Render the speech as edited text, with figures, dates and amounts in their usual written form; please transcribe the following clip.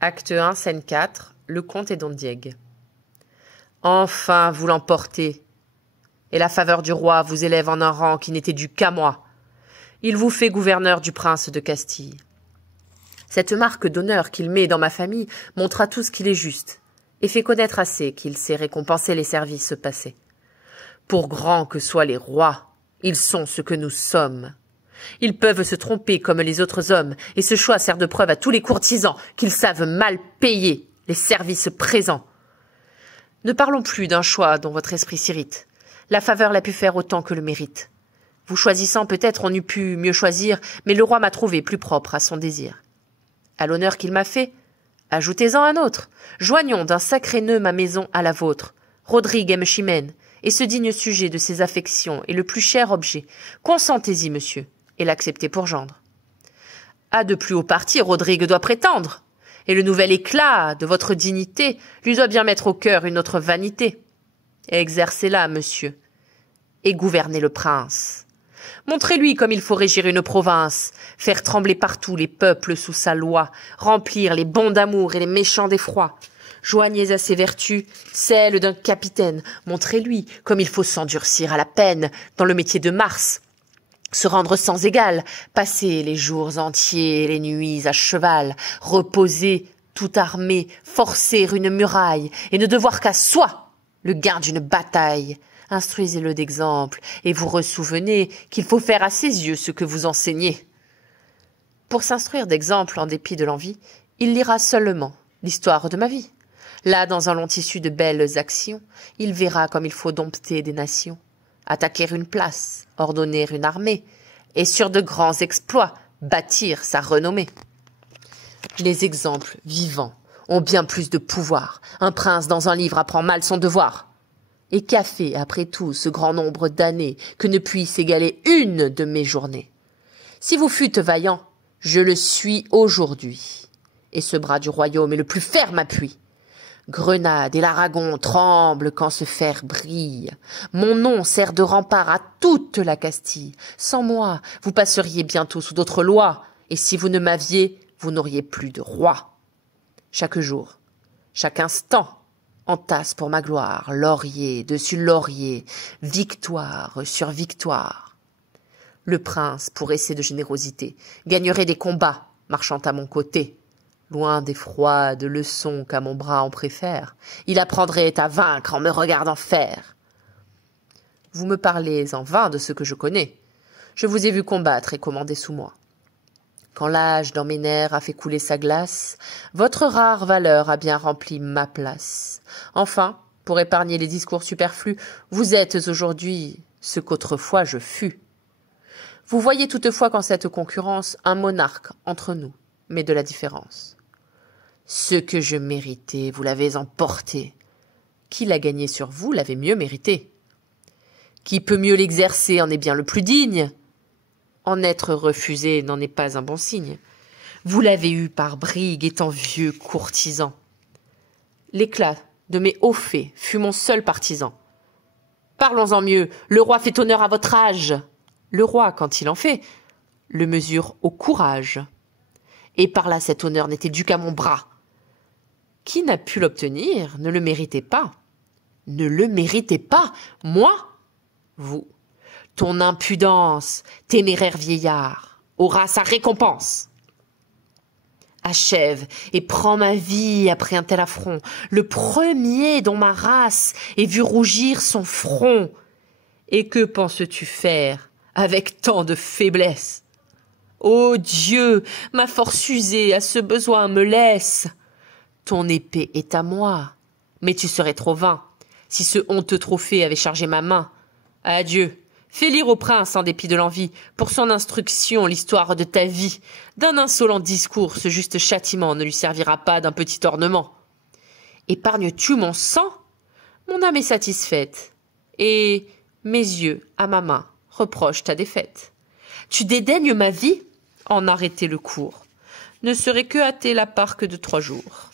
Acte 1, scène 4, le comte et Don Diego. Enfin, vous l'emportez, et la faveur du roi vous élève en un rang qui n'était dû qu'à moi. Il vous fait gouverneur du prince de Castille. Cette marque d'honneur qu'il met dans ma famille montre à tous qu'il est juste, et fait connaître assez qu'il sait récompenser les services passés. Pour grands que soient les rois, ils sont ce que nous sommes. Ils peuvent se tromper comme les autres hommes, et ce choix sert de preuve à tous les courtisans qu'ils savent mal payer les services présents. Ne parlons plus d'un choix dont votre esprit s'irrite. La faveur l'a pu faire autant que le mérite. Vous choisissant, peut-être on eût pu mieux choisir, mais le roi m'a trouvé plus propre à son désir. À l'honneur qu'il m'a fait, ajoutez-en un autre. Joignons d'un sacré nœud ma maison à la vôtre. Rodrigue aime Chimène, et ce digne sujet de ses affections est le plus cher objet. Consentez-y, monsieur, et l'acceptez pour gendre. À de plus hauts partis, Rodrigue doit prétendre, et le nouvel éclat de votre dignité lui doit bien mettre au cœur une autre vanité. Exercez-la, monsieur, et gouvernez le prince. Montrez-lui comme il faut régir une province, faire trembler partout les peuples sous sa loi, remplir les bons d'amour et les méchants d'effroi. Joignez à ses vertus celles d'un capitaine, montrez-lui comme il faut s'endurcir à la peine dans le métier de Mars, se rendre sans égal, passer les jours entiers et les nuits à cheval, reposer tout armé, forcer une muraille et ne devoir qu'à soi le gain d'une bataille. Instruisez-le d'exemple, et vous ressouvenez qu'il faut faire à ses yeux ce que vous enseignez. Pour s'instruire d'exemple en dépit de l'envie, il lira seulement l'histoire de ma vie. Là, dans un long tissu de belles actions, il verra comme il faut dompter des nations, attaquer une place, ordonner une armée, et sur de grands exploits, bâtir sa renommée. Les exemples vivants ont bien plus de pouvoir. Un prince dans un livre apprend mal son devoir. Et qu'a fait, après tout, ce grand nombre d'années que ne puisse égaler une de mes journées? Si vous fûtes vaillant, je le suis aujourd'hui, et ce bras du royaume est le plus ferme appui. Grenade et l'Aragon tremblent quand ce fer brille. Mon nom sert de rempart à toute la Castille. Sans moi, vous passeriez bientôt sous d'autres lois, et si vous ne m'aviez, vous n'auriez plus de roi. Chaque jour, chaque instant, entasse pour ma gloire, laurier dessus laurier, victoire sur victoire. Le prince, pour essai de générosité, gagnerait des combats, marchant à mon côté. Loin des froides leçons qu'à mon bras on préfère, il apprendrait à vaincre en me regardant faire. Vous me parlez en vain de ce que je connais. Je vous ai vu combattre et commander sous moi. Quand l'âge dans mes nerfs a fait couler sa glace, votre rare valeur a bien rempli ma place. Enfin, pour épargner les discours superflus, vous êtes aujourd'hui ce qu'autrefois je fus. Vous voyez toutefois qu'en cette concurrence, un monarque entre nous, mais de la différence. Ce que je méritais, vous l'avez emporté. Qui l'a gagné sur vous l'avait mieux mérité. Qui peut mieux l'exercer en est bien le plus digne. En être refusé n'en est pas un bon signe. Vous l'avez eu par brigue, étant vieux courtisan. L'éclat de mes hauts faits fut mon seul partisan. Parlons-en mieux, le roi fait honneur à votre âge. Le roi, quand il en fait, le mesure au courage. Et par là cet honneur n'était dû qu'à mon bras. Qui n'a pu l'obtenir ne le méritait pas. Ne le méritait pas, moi? Vous. Ton impudence, téméraire vieillard, aura sa récompense. Achève et prends ma vie après un tel affront, le premier dont ma race ait vu rougir son front. Et que penses-tu faire avec tant de faiblesse? Ô Dieu, ma force usée à ce besoin me laisse. Ton épée est à moi, mais tu serais trop vain si ce honteux trophée avait chargé ma main. Adieu. Fais lire au prince, en dépit de l'envie, pour son instruction l'histoire de ta vie. D'un insolent discours, ce juste châtiment ne lui servira pas d'un petit ornement. Épargnes-tu mon sang? Mon âme est satisfaite, et mes yeux, à ma main, reprochent ta défaite. Tu dédaignes ma vie? En arrêter le cours ne serait que hâter la parque de 3 jours.